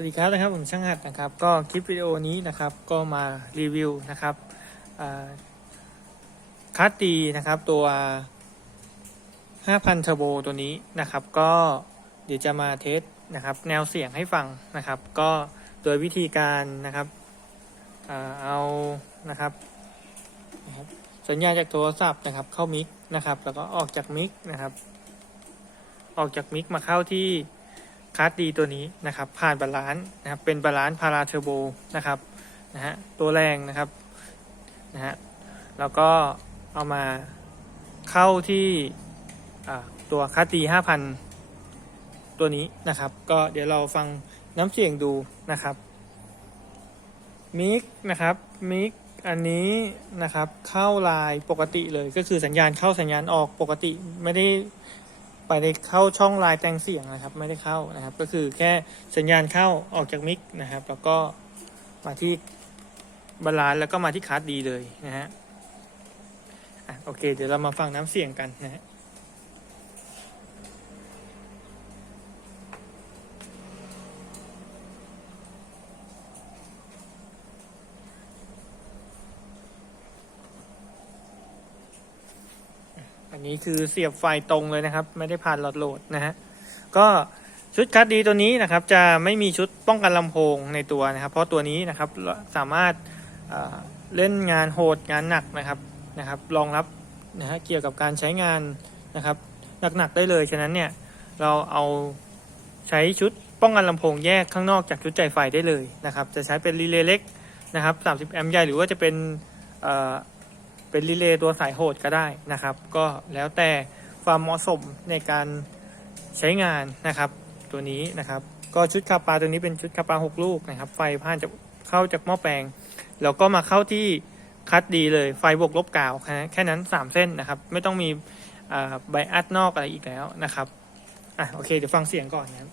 วัสดีครับนะครับผมช่างหัดนะครับ ก็คลิปวิดีโอนี้นะครับก็มารีวิวนะครับคัสดีนะครับตัว 5,000เทอร์โบตัวนี้นะครับ ก็เดี๋ยวจะมาเทสนะครับ แนวเสียงให้ฟังนะครับ ก็โดยวิธีการนะครับเอานะครับนะครับสัญญาณจากโทรศัพท์นะครับเข้ามิกนะครับ แล้วก็ออกจากมิกนะครับ ออกจากมิกมาเข้าที่ คาร์ดดีตัวนี้นะครับ ผ่านบาลานซ์นะครับเป็นบาลานซ์พาราเทอร์โบนะครับนะฮะตัวแรงนะครับนะฮะแล้วก็เอามาเข้าที่ตัวคาร์ดดี5,000ตัวนี้นะครับ ก็เดี๋ยวเราฟังน้ำเสียงดูนะครับมิกนะครับมิกอันนี้นะครับเข้าลายปกติเลยก็คือสัญญาณเข้าสัญญาณออกปกติไม่ได้ ไปในเข้าช่องลายแต่งเสียงนะครับ ไม่ได้เข้านะครับ ก็คือแค่สัญญาณเข้าออกจากมิกนะครับ แล้วก็มาที่บาลานซ์แล้วก็มาที่คาร์ดดีเลยนะฮะอะโอเค เดี๋ยวเรามาฟังน้ำเสียงกันนะฮะ นนี้คือเสียบไฟตรงเลยนะครับ ไม่ได้ผ่านหลอดโหลดนะฮะก็ชุดคัดดีตัวนี้นะครับ จะไม่มีชุดป้องกันลำโพงในตัวนะครับ เพราะตัวนี้นะครับสามารถเล่นงานโหดงานหนักนะครับนะครับรองรับนะฮะเกี่ยวกับการใช้งานนะครับหนักๆได้เลยฉะนั้นเนี่ยเราเอาใช้ชุดป้องกันลำโพงแยกข้างนอกจากชุดจ่ายไฟได้เลยนะครับ จะใช้เป็นรีเลย์เล็กนะครับ 30 แอมป์ใหญ่หรือว่าจะเป็น เป็นรีเลย์ตัวสายโหดก็ได้นะครับ ก็แล้วแต่ความเหมาะสมในการใช้งานนะครับ ตัวนี้นะครับ ก็ชุดคาปาตัวนี้เป็นชุดคาปา6 ลูกนะครับ ไฟผ่านจะเข้าจากหม้อแปลง แล้วก็มาเข้าที่คัดดีเลยไฟบวกลบกาวแค่แค่นั้น 3 เส้นนะครับ ไม่ต้องมีอ่าไบอัดนอกอะไรอีกแล้วนะครับอะโอเคเดี๋ยวฟังเสียงก่อนนะครับ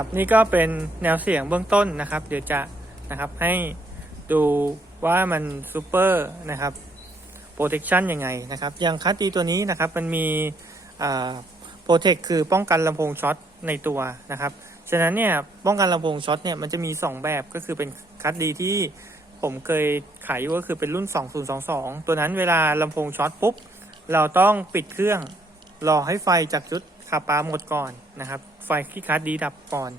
นะครับ นี่ก็เป็นแนวเสียงเบื้องต้นนะครับ เดี๋ยวจะนะครับให้ดูว่ามันซูเปอร์นะครับโปรเทคชันยังไงนะครับอย่างคัตตีตัวนี้นะครับมันมีโปรเทคคือป้องกันลำโพงช็อตในตัวนะครับฉะนั้นเนี่ยป้องกันลำโพงช็อตเนี่ยมันจะมี 2 แบบก็คือเป็นคัตดีที่ผมเคยขายอยู่ก็คือเป็นรุ่น 2022 ตัวนั้นเวลาลำโพงช็อตปุ๊บ เราต้องปิดเครื่อง รอให้ไฟจากชุด ขับปลาหมดก่อนนะครับ ไฟที่คัดดีดับก่อน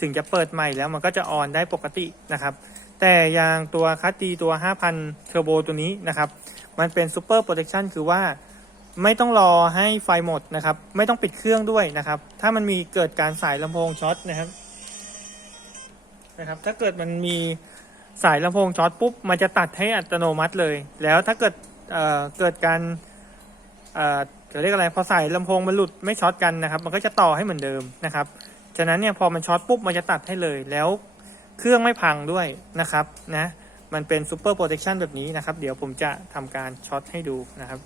ถึงจะเปิดใหม่แล้วมันก็จะออนได้ปกตินะครับ แต่อย่างตัวคัดดีตัว 5,000เทอร์โบตัวนี้นะครับ มันเป็นซูเปอร์โปรเทคชันคือว่าไม่ต้องรอให้ไฟหมดนะครับ ไม่ต้องปิดเครื่องด้วยนะครับ ถ้ามันมีเกิดการสายลำโพงช็อตนะครับนะครับ ถ้าเกิดมันมีสายลำโพงช็อตปุ๊บ มันจะตัดให้อัตโนมัติเลย แล้วถ้าเกิดเเกิดการ จะเรียกอะไรพอใสายลำโพงมันหลุดไม่ช็อตกันนะครับ มันก็จะต่อให้เหมือนเดิมนะครับฉะนั้นเนี่ยพอมันช็อตปุ๊บมันจะตัดให้เลยแล้วเครื่องไม่พังด้วยนะครับนะมันเป็นซูเปอร์โปรเทคชันแบบนี้นะครับ เดี๋ยวผมจะทำการช็อตให้ดูนะครับ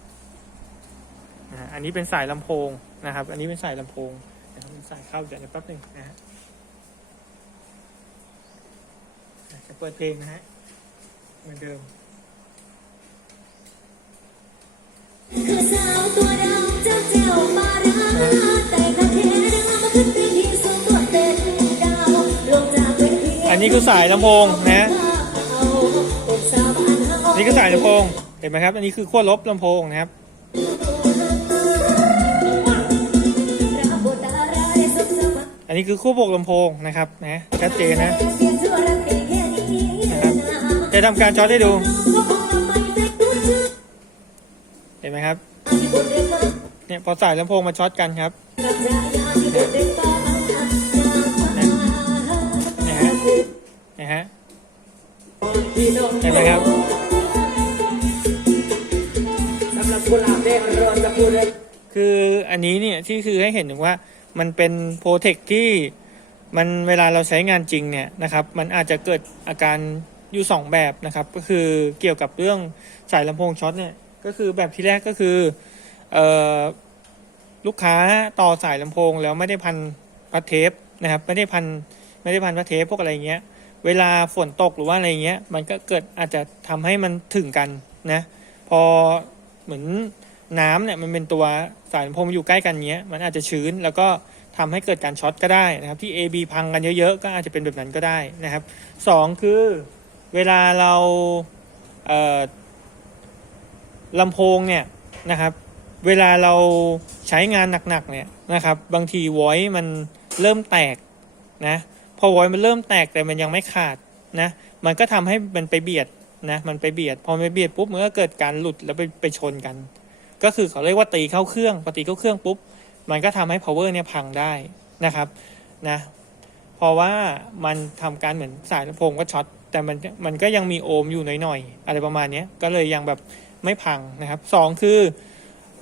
อันนี้เป็นสายลำโพงนะครับ อันนี้เป็นสายลำโพงนะครับเป็นสายเข้าเดี๋ยวแป๊บหนึ่งนะฮะอะจะเปิดเพลงนะฮะเหมือนเดิม อันนี้คือสายลำโพงนะ นี่คือสายลำโพง เห็นไหมครับ อันนี้คือขั้วลบลำโพงนะครับอันนี้คือขั้วบวกลำโพงนะครับนะชัดเจนนะนะครับจะทำการช็อตให้ดู เห็นไหมครับ เนี่ยพอสายลำโพงมาช็อตกันครับนะฮะนะฮะเห็นไหมครับคืออันนี้เนี่ยที่คือให้เห็นถึงว่ามันเป็นโปรเทคที่มันเวลาเราใช้งานจริงเนี่ยนะครับ มันอาจจะเกิดอาการอยู่สองแบบนะครับ ก็คือเกี่ยวกับเรื่องสายลำโพงช็อตเนี่ยก็คือแบบที่แรกก็คือ ลูกค้าต่อสายลำโพงแล้วไม่ได้พันพัดเทปนะครับไม่ได้พันไม่ได้พันพัดเทปพวกอะไรเงี้ยเวลาฝนตกหรือว่าอะไรเงี้ยมันก็เกิดอาจจะทำให้มันถึงกันนะพอเหมือนน้ำเนี่ยมันเป็นตัวสายลำโพงมันอยู่ใกล้กันเงี้ยมันอาจจะชื้นแล้วก็ทำให้เกิดการช็อตก็ได้นะครับที่ AB พังกันเยอะๆก็อาจจะเป็นแบบนั้นก็ได้นะครับสองคือเวลาเราเลำโพงเนี่ยนะครับ เวลาเราใช้งานหนักๆเนี่ยนะครับ บางทีวอยมันเริ่มแตกนะพอวอยมันเริ่มแตกแต่มันยังไม่ขาดนะ มันก็ทำให้มันไปเบียดนะมันไปเบียด พอไปเบียดปุ๊บมันก็เกิดการหลุดแล้วไปไปชนกัน ก็คือเขาเรียกว่าตีเข้าเครื่องพอตีเข้าเครื่องปุ๊บมันก็ทำให้ power เนี่ยพังได้นะครับนะเพราะว่ามันทำการเหมือนสายลำโพงก็ช็อตแต่มันมันก็ยังมีโอห์มอยู่หน่อยๆอะไรประมาณนี้ก็เลยยังแบบไม่พังนะครับสองคือ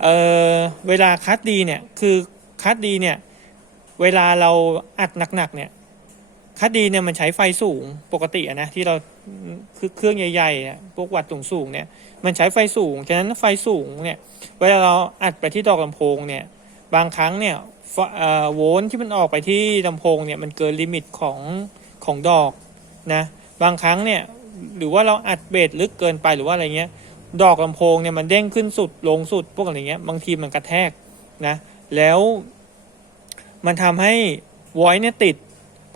เออเวลาคัดดีเนี่ยคือคัดดีเนี่ยเวลาเราอัดหนักๆเนี่ยคัดดีเนี่ยมันใช้ไฟสูงปกติะนะที่เราคือเครื่องใหญ่ๆพวกวัดสูงๆเนี่ยมันใช้ไฟสูงฉะนั้นไฟสูงเนี่ยเวลาเราอัดไปที่ดอกลำโพงเนี่ยบางครั้งเนี่ยโวลต์ที่มันออกไปที่ลำโพงเนี่ยมันเกินลิมิตของของดอกนะบางครั้งเนี่ยหรือว่าเราอัดเบสลึกเกินไปหรือว่าอะไรเงี้ย ดอกลำโพงเนี่ยมันเด้งขึ้นสุดลงสุดพวกอะไรเงี้ยบางทีมันกระแทกนะแล้วมันทำให้ไวเนี่ยติด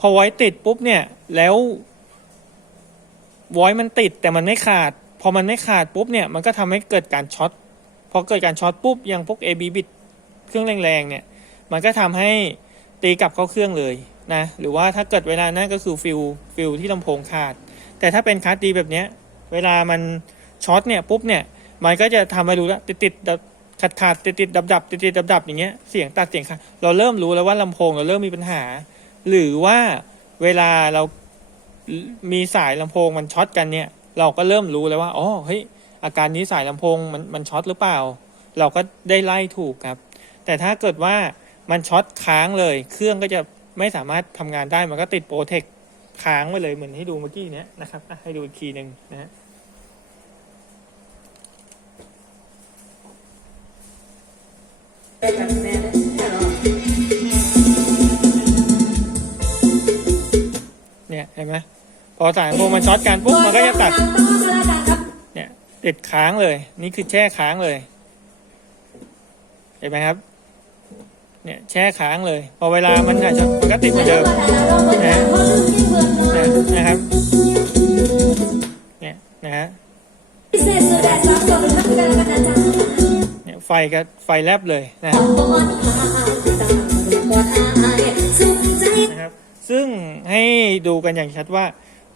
พอไวติดปุ๊บเนี่ยแล้วไวมันติดแต่มันไม่ขาด พอมันไม่ขาดปุ๊บเนี่ยมันก็ทำให้เกิดการช็อตพอเกิดการช็อตปุ๊บอย่างพวก AB บิตเครื่องแรงๆเนี่ยมันก็ทำให้ตีกลับเข้าเครื่องเลยนะหรือว่าถ้าเกิดเวลานั้นก็คือฟิลฟิลที่ลำโพงขาด แต่ถ้าเป็นคัสดีแบบเนี้ยเวลามัน ช็อตเนี่ยปุ๊บเนี่ยมันก็จะทำให้รู้แล้วติดติดดับขาดขาดติดติดดับดับติดติดดับดับอย่างเงี้ยเสียงตัดเสียงขาดเราเริ่มรู้แล้วว่าลำโพงเราเริ่มมีปัญหา หรือว่าเวลาเรามีสายลำโพงมันช็อตกันเนี่ย เราก็เริ่มรู้แล้วว่าอ๋อเฮ้ยอาการนี้สายลำโพงมันมันช็อตหรือเปล่า เราก็ได้ไล่ถูกครับ แต่ถ้าเกิดว่ามันช็อตค้างเลย เครื่องก็จะไม่สามารถทำงานได้มันก็ติดโปรเทคค้างไว้เลยเหมือนให้ดูเมื่อกี้เนี้ยนะครับให้ดูอีกทีหนึ่งนะฮะ ห็นไหมพอสายลำโพงมันช็อตกันปุ๊บมันก็จะตัด เนี่ยติดค้างเลย นี่คือแช่ค้างเลย เห็นไหมครับ เนี่ยแช่ค้างเลย พอเวลามันหายช็อตมันก็ติดเหมือนเดิมนะนะครับ เนี่ยนะฮะเนี่ยไฟก็ไฟแลบเลยนะครับ ซึ่งให้ดูกันอย่างชัดว่า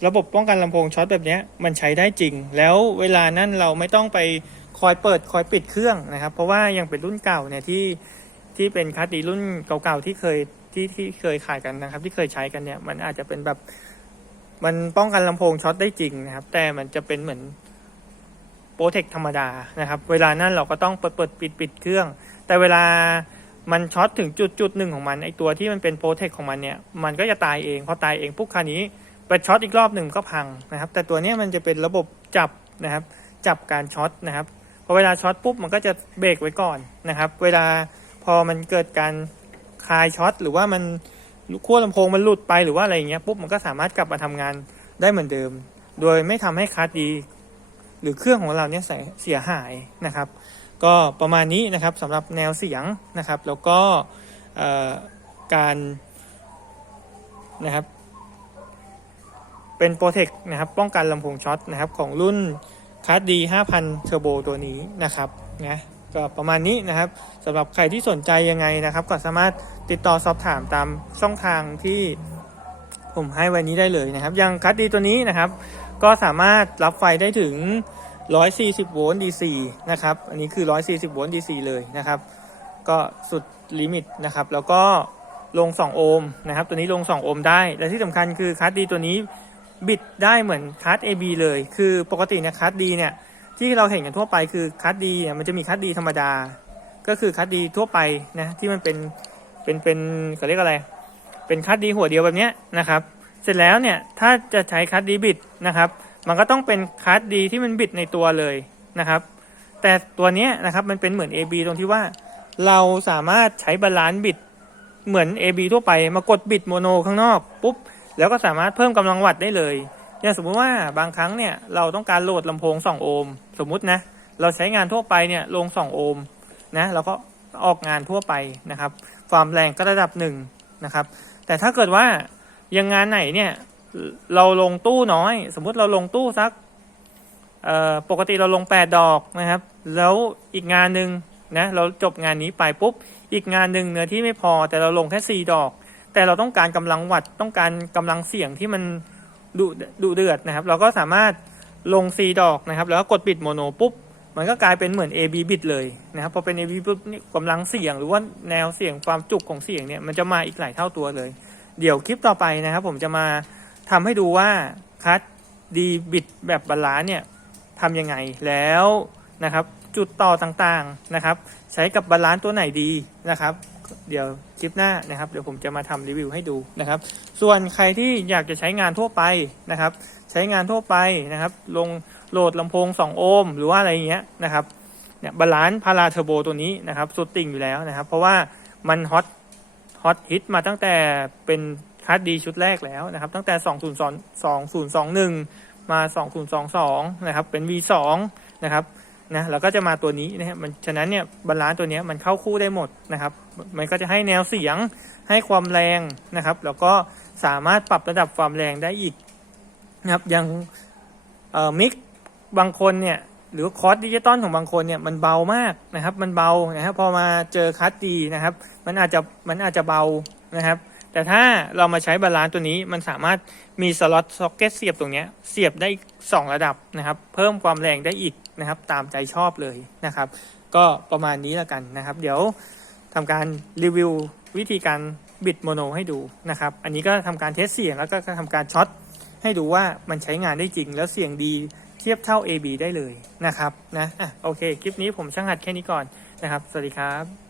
ระบบป้องกันลำโพงช็อตแบบนี้มันใช้ได้จริง แล้วเวลานั้นเราไม่ต้องไปคอยเปิดคอยปิดเครื่องนะครับ เพราะว่ายังเป็นรุ่นเก่าเนี่ยที่ที่เป็นคัสดีรุ่นเก่าๆที่เคยที่ที่เคยขายกันนะครับ ที่เคยใช้กันเนี่ยมันอาจจะเป็นแบบมันป้องกันลำโพงช็อตได้จริงนะครับ แต่มันจะเป็นเหมือนโปรเทคธรรมดานะครับ เวลานั้นเราก็ต้องเปิดเปิดปิดปิดเครื่อง แต่เวลา มันช็อตถึงจุดจุดหนึ่งของมันไอตัวที่มันเป็นโปรเทคของมันเนี่ยมันก็จะตายเองพอตายเองปุ๊บคราวนี้ไปช็อตอีกรอบหนึ่งก็พังนะครับ แต่ตัวนี้มันจะเป็นระบบจับนะครับ จับการช็อตนะครับพอเวลาช็อตปุ๊บมันก็จะเบรกไว้ก่อนนะครับ เวลาพอมันเกิดการคลายช็อตหรือว่ามันขั้วลำโพงมันหลุดไปหรือว่าอะไรอย่างเงี้ยปุ๊บมันก็สามารถกลับมาทำงานได้เหมือนเดิม โดยไม่ทำให้คาร์ดดี หรือเครื่องของเราเนี่ยเสียหายนะครับ ก็ประมาณนี้นะครับสำหรับแนวเสียงนะครับ แล้วก็การนะครับ เป็นโปรเทคนะครับ ป้องกันลำโพงช็อตนะครับ ของรุ่นคาร์ดดี5,000เทอร์โบตัวนี้นะครับนะก็ประมาณนี้นะครับสำหรับใครที่สนใจยังไงนะครับ ก็สามารถติดต่อสอบถามตามช่องทางที่ผมให้ไว้นี้ได้เลยนะครับอย่างคาร์ดดีตัวนี้นะครับ ก็สามารถรับไฟได้ถึง 140 โวลต์ DC นะครับ อันนี้คือ 140 โวลต์ DC เลยนะครับ ก็สุดลิมิตนะครับ แล้วก็ลง 2 โอห์มนะครับ ตัวนี้ลง 2 โอห์มได้ และที่สำคัญคือคัสดีตัวนี้บิดได้เหมือนคัส AB เลย คือปกติเนี่ยคัสดีเนี่ยที่เราเห็นกันทั่วไปคือคัสดีเนี่ยมันจะมีคัสดีธรรมดา ก็คือคัสดีทั่วไปนะที่มันเป็นเป็นเป็นเขาเรียกอะไร เป็นคัสดีหัวเดียวแบบเนี้ยนะครับ เสร็จแล้วเนี่ยถ้าจะใช้คัสดีบิดนะครับ มันก็ต้องเป็นคัสดีที่มันบิดในตัวเลยนะครับ แต่ตัวนี้นะครับมันเป็นเหมือน AB ตรงที่ว่า เราสามารถใช้บาลานซ์บิดเหมือน AB ทั่วไปมากดบิดโมโนข้างนอกปุ๊บแล้วก็สามารถเพิ่มกำลังวัตได้เลยอย่างสมมุติว่าบางครั้งเนี่ยเราต้องการโหลดลำโพง 2 โอห์มสมมุตินะเราใช้งานทั่วไปเนี่ยลง 2 โอห์มนะเราก็ออกงานทั่วไปนะครับ ความแรงก็ระดับหนึ่งนะครับ แต่ถ้าเกิดว่ายังงานไหนเนี่ย เราลงตู้น้อย สมมุติเราลงตู้สักปกติเราลง 8 ดอกนะครับ แล้วอีกงานหนึ่งนะเราจบงานนี้ไปปุ๊บ อีกงานหนึ่งเนื้อที่ไม่พอแต่เราลงแค่ 4 ดอก แต่เราต้องการกำลังวัตต์ต้องการกำลังเสียงที่มันดุดุเดือดนะครับ เราก็สามารถลง 4 ดอกนะครับ แล้วก็กดปิดโมโนปุ๊บมันก็กลายเป็นเหมือน AB บิดเลยนะครับพอเป็น AB ปุ๊บนี่กำลังเสียงหรือว่าแนวเสียงความจุกของเสียงเนี่ยมันจะมาอีกหลายเท่าตัวเลย เดี๋ยวคลิปต่อไปนะครับ ผมจะมา ทำให้ดูว่าคัดดีบิดแบบบาลานเนี่ยทำยังไงแล้วนะครับ จุดต่อต่างๆนะครับ ใช้กับบาลานตัวไหนดีนะครับ เดี๋ยวคลิปหน้านะครับ เดี๋ยวผมจะมาทำรีวิวให้ดูนะครับ ส่วนใครที่อยากจะใช้งานทั่วไปนะครับ ใช้งานทั่วไปนะครับ ลงโหลดลำโพง 2 โอห์มหรือว่าอะไรอย่างเงี้ยนะครับเนี่ยบาลานซ์พาราเทอร์โบตัวนี้นะครับสุดติ่งอยู่แล้วนะครับ เพราะว่ามันฮอตฮอตฮิตมาตั้งแต่เป็น คัสดีชุดแรกแล้วนะครับ ตั้งแต่2021 มา 2022 นะครับ เป็น V2 นะครับนะแล้วก็จะมาตัวนี้นะฮะมันฉะนั้นเนี่ยบาลานซ์ตัวนี้มันเข้าคู่ได้หมดนะครับ มันก็จะให้แนวเสียงให้ความแรงนะครับ แล้วก็สามารถปรับระดับความแรงได้อีกนะครับอย่างเอ่อมิกบางคนเนี่ยหรือคอร์สดิจิตอลของบางคนเนี่ยมันเบามากนะครับ มันเบานะครับพอมาเจอคัสดีนะครับ มันอาจจะมันอาจจะเบานะครับ แต่ถ้าเรามาใช้บาลานซ์ตัวนี้มันสามารถมีสล็อตซ็อกเก็ตเสียบตรงนี้เสียบได้อีกสองระดับนะครับ เพิ่มความแรงได้อีกนะครับ ตามใจชอบเลยนะครับ ก็ประมาณนี้แล้วกันนะครับ เดี๋ยวทำการรีวิววิธีการบิดโมโนให้ดูนะครับ อันนี้ก็ทำการเทสเสียงแล้วก็ทำการช็อตให้ดูว่ามันใช้งานได้จริงแล้วเสียงดีเทียบเท่า AB ได้เลยนะครับนะอะโอเค คลิปนี้ผมช่างหัดแค่นี้ก่อนนะครับ สวัสดีครับ